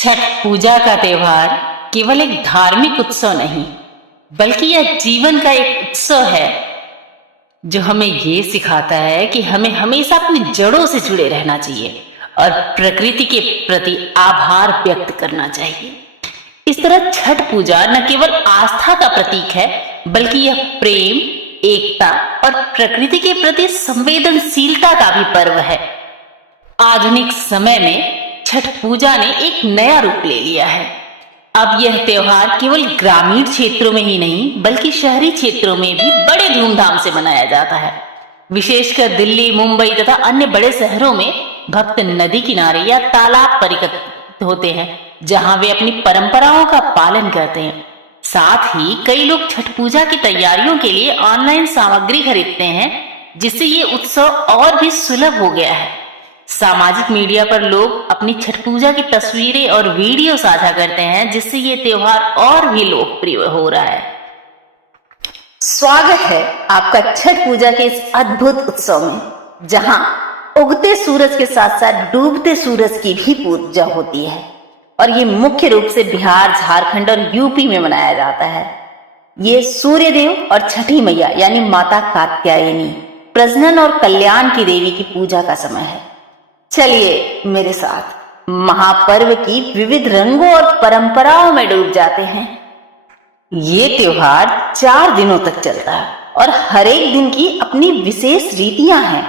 छठ पूजा का त्योहार केवल एक धार्मिक उत्सव नहीं, बल्कि यह जीवन का एक उत्सव है जो हमें ये सिखाता है कि हमें हमेशा अपनी जड़ों से जुड़े रहना चाहिए और प्रकृति के प्रति आभार व्यक्त करना चाहिए। इस तरह छठ पूजा न केवल आस्था का प्रतीक है, बल्कि यह प्रेम, एकता और प्रकृति के प्रति संवेदनशीलता का भी पर्व है। आधुनिक समय में छठ पूजा ने एक नया रूप ले लिया है। अब यह त्योहार केवल ग्रामीण क्षेत्रों में ही नहीं, बल्कि शहरी क्षेत्रों में भी बड़े धूमधाम से मनाया जाता है। विशेषकर दिल्ली, मुंबई तथा अन्य बड़े शहरों में भक्त नदी किनारे या तालाब पर एकत्रित होते हैं, जहां वे अपनी परंपराओं का पालन करते हैं। साथ ही कई लोग छठ पूजा की तैयारियों के लिए ऑनलाइन सामग्री खरीदते हैं, जिससे ये उत्सव और भी सुलभ हो गया है। सामाजिक मीडिया पर लोग अपनी छठ पूजा की तस्वीरें और वीडियो साझा करते हैं, जिससे ये त्योहार और भी लोकप्रिय हो रहा है। स्वागत है आपका छठ पूजा के इस अद्भुत उत्सव में, जहां उगते सूरज के साथ साथ डूबते सूरज की भी पूजा होती है और ये मुख्य रूप से बिहार, झारखंड और यूपी में मनाया जाता है। ये सूर्य देव और छठी मैया यानी माता कात्यायनी, प्रजनन और कल्याण की देवी की पूजा का समय है। चलिए मेरे साथ महापर्व की विविध रंगों और परंपराओं में डूब जाते हैं। ये त्योहार 4 दिनों तक चलता है और हर एक दिन की अपनी विशेष रीतियां हैं।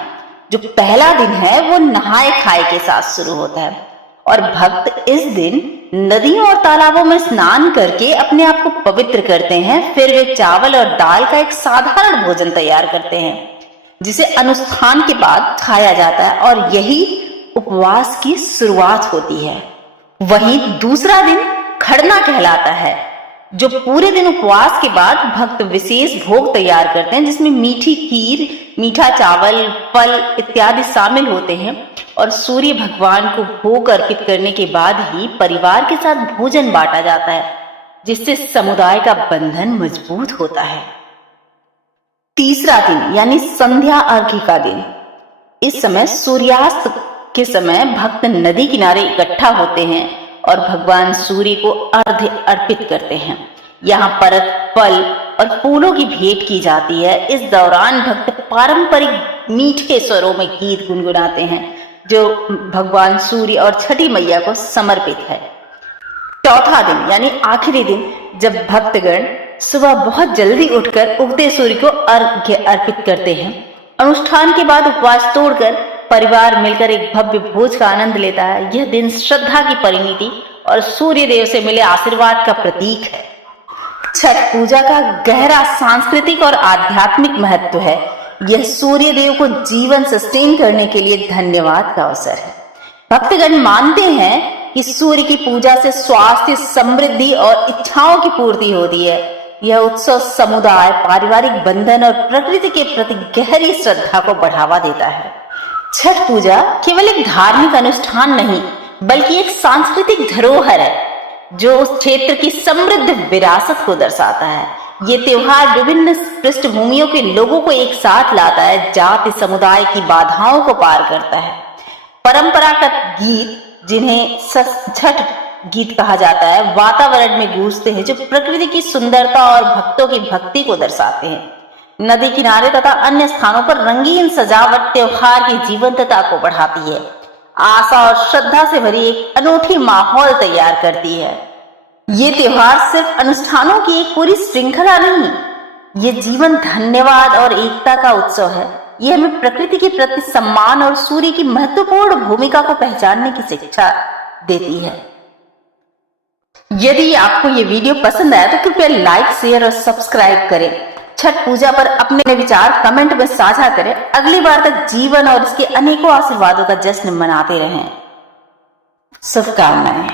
जो पहला दिन है वो नहाए खाए के साथ शुरू होता है और भक्त इस दिन नदियों और तालाबों में स्नान करके अपने आप को पवित्र करते हैं। फिर वे चावल और दाल का एक साधारण भोजन तैयार करते हैं, जिसे अनुष्ठान के बाद खाया जाता है और यही उपवास की शुरुआत होती है। वहीं दूसरा दिन खरना कहलाता है, जो पूरे दिन उपवास के बाद भक्त विशेष भोग तैयार करते हैं, जिसमें मीठी खीर, मीठा चावल, फल इत्यादि शामिल होते हैं और सूर्य भगवान को भोग अर्पित करने के बाद ही परिवार के साथ भोजन बांटा जाता है, जिससे समुदाय का बंधन मजबूत होता है। तीसरा दिन यानी संध्या अर्घ्य का दिन, इस समय सूर्यास्त के समय भक्त नदी किनारे इकट्ठा होते हैं और भगवान सूर्य को अर्घ्य अर्पित करते हैं। यहाँ परत, फल और फूलों की भेंट की जाती है। इस दौरान भक्त पारंपरिक मीठे स्वरों में गीत गुनगुनाते हैं, जो भगवान सूर्य और छठी मैया को समर्पित है। चौथा दिन यानी आखिरी दिन, जब भक्तगण सुबह बहुत जल्दी उठकर उगते सूर्य को अर्घ्य अर्पित करते हैं। अनुष्ठान के बाद उपवास तोड़कर परिवार मिलकर एक भव्य भोज का आनंद लेता है। यह दिन श्रद्धा की परिणति और सूर्य देव से मिले आशीर्वाद का प्रतीक है। छठ पूजा का गहरा सांस्कृतिक और आध्यात्मिक महत्व है। यह सूर्य देव को जीवन सस्टेन करने के लिए धन्यवाद का अवसर है। भक्तगण मानते हैं कि सूर्य की पूजा से स्वास्थ्य, समृद्धि और इच्छाओं की पूर्ति होती है। यह उत्सव समुदाय, पारिवारिक बंधन और प्रकृति के प्रति गहरी श्रद्धा को बढ़ावा देता है। छठ पूजा केवल एक धार्मिक अनुष्ठान नहीं, बल्कि एक सांस्कृतिक धरोहर है, जो उस क्षेत्र की समृद्ध विरासत को दर्शाता है। ये त्योहार विभिन्न पृष्ठभूमियों के लोगों को एक साथ लाता है, जाति समुदाय की बाधाओं को पार करता है। परंपरागत गीत, जिन्हें छठ गीत कहा जाता है, वातावरण में गूंजते हैं, जो प्रकृति की सुंदरता और भक्तों की भक्ति को दर्शाते हैं। नदी किनारे तथा अन्य स्थानों पर रंगीन सजावट त्योहार की जीवंतता को बढ़ाती है, आशा और श्रद्धा से भरी एक अनूठी माहौल तैयार करती है। ये त्योहार सिर्फ अनुष्ठानों की एक पूरी श्रृंखला नहीं, ये जीवन, धन्यवाद और एकता का उत्सव है। ये हमें प्रकृति के प्रति सम्मान और सूर्य की महत्वपूर्ण भूमिका को पहचानने की शिक्षा देती है। यदि आपको ये वीडियो पसंद आया तो कृपया लाइक, शेयर और सब्सक्राइब करें। छठ पूजा पर अपने विचार कमेंट में साझा करें। अगली बार तक जीवन और इसके अनेकों आशीर्वादों का जश्न मनाते रहें। शुभकामनाएं।